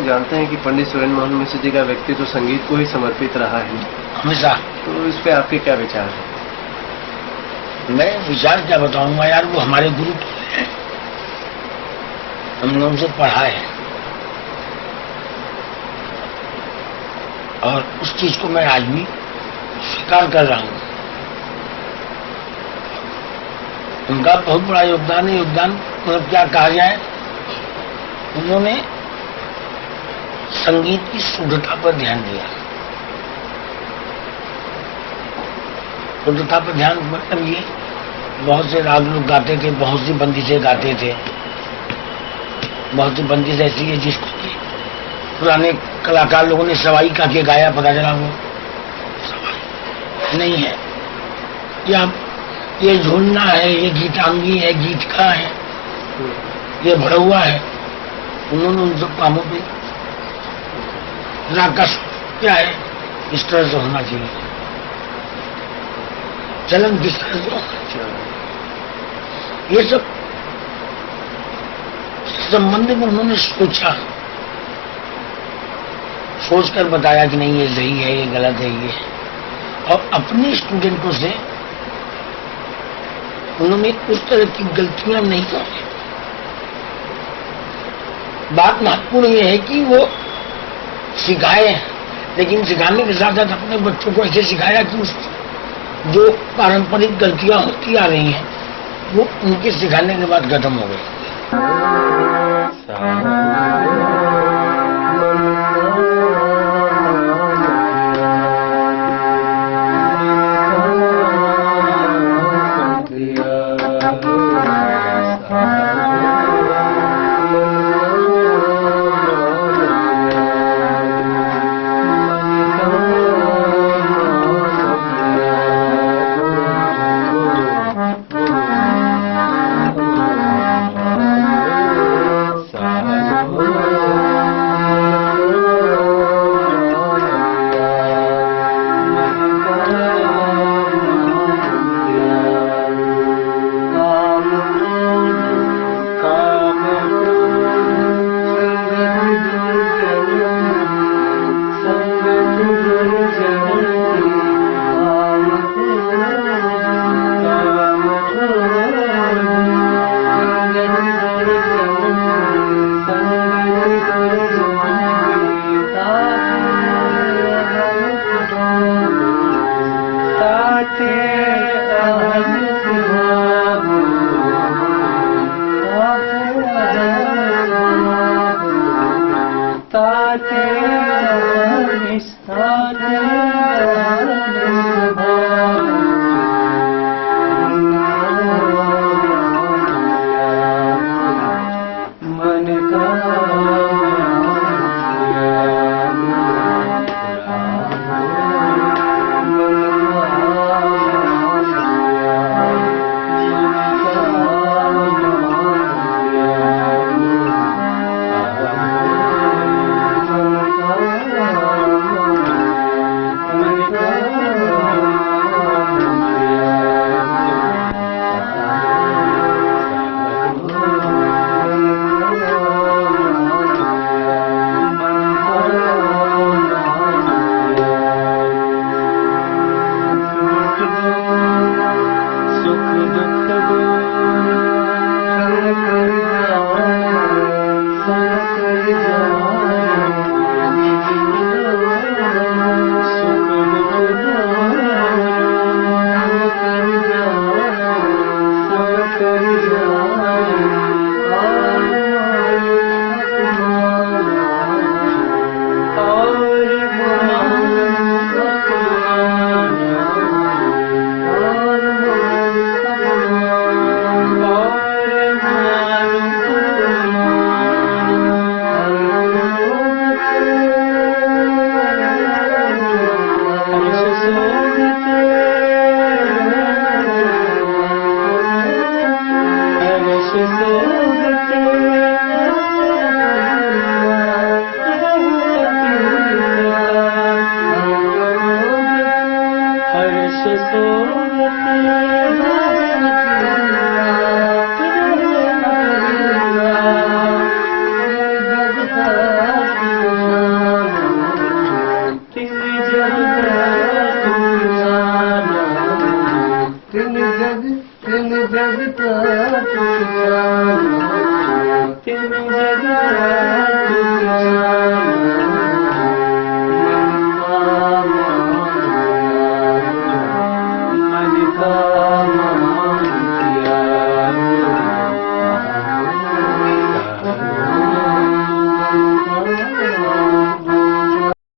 लोग जानते हैं कि पंडित सुरेंद्र मोहन मिश्र जी का व्यक्तित्व संगीत को ही समर्पित रहा है हमेशा। तो इस पे आपके क्या विचार है? मैं विचार क्या बताऊंगा यार, वो हमारे गुरु हैं, हमने उनसे पढ़ा है और उस चीज को मैं आज भी स्वीकार कर रहा हूं। उनका बहुत बड़ा योगदान है। योगदान मतलब क्या कहा जाए, उन्होंने संगीत की शुद्धता पर ध्यान दिया। शुद्धता पर ध्यान मतलब ये, बहुत से राग लोग गाते थे, बहुत सी बंदिशें गाते थे। बहुत सी बंदिश ऐसी है जिसको कि पुराने कलाकार लोगों ने सवाई का के गाया, पता चला वो सवाई नहीं है, या ये झूलना है, ये गीतांगी है, गीत का है, ये भड़ुआ है। उन्होंने उन सब कामों पे राग का क्या है इस तरह से होना चाहिए, चलन किस तरह से होना चाहिए, ये सब संबंध में उन्होंने सोचा, सोचकर बताया कि नहीं ये सही है, ये गलत है, ये। और अपने स्टूडेंटों से उन्होंने उस तरह की गलतियां नहीं की। बात महत्वपूर्ण ये है कि वो सिखाए, लेकिन सिखाने के साथ साथ अपने बच्चों को ऐसे सिखाया कि उस जो पारंपरिक गलतियां होती आ रही हैं वो उनके सिखाने के बाद खत्म हो गई। तिन जग का तुझ जाना, तिन जग का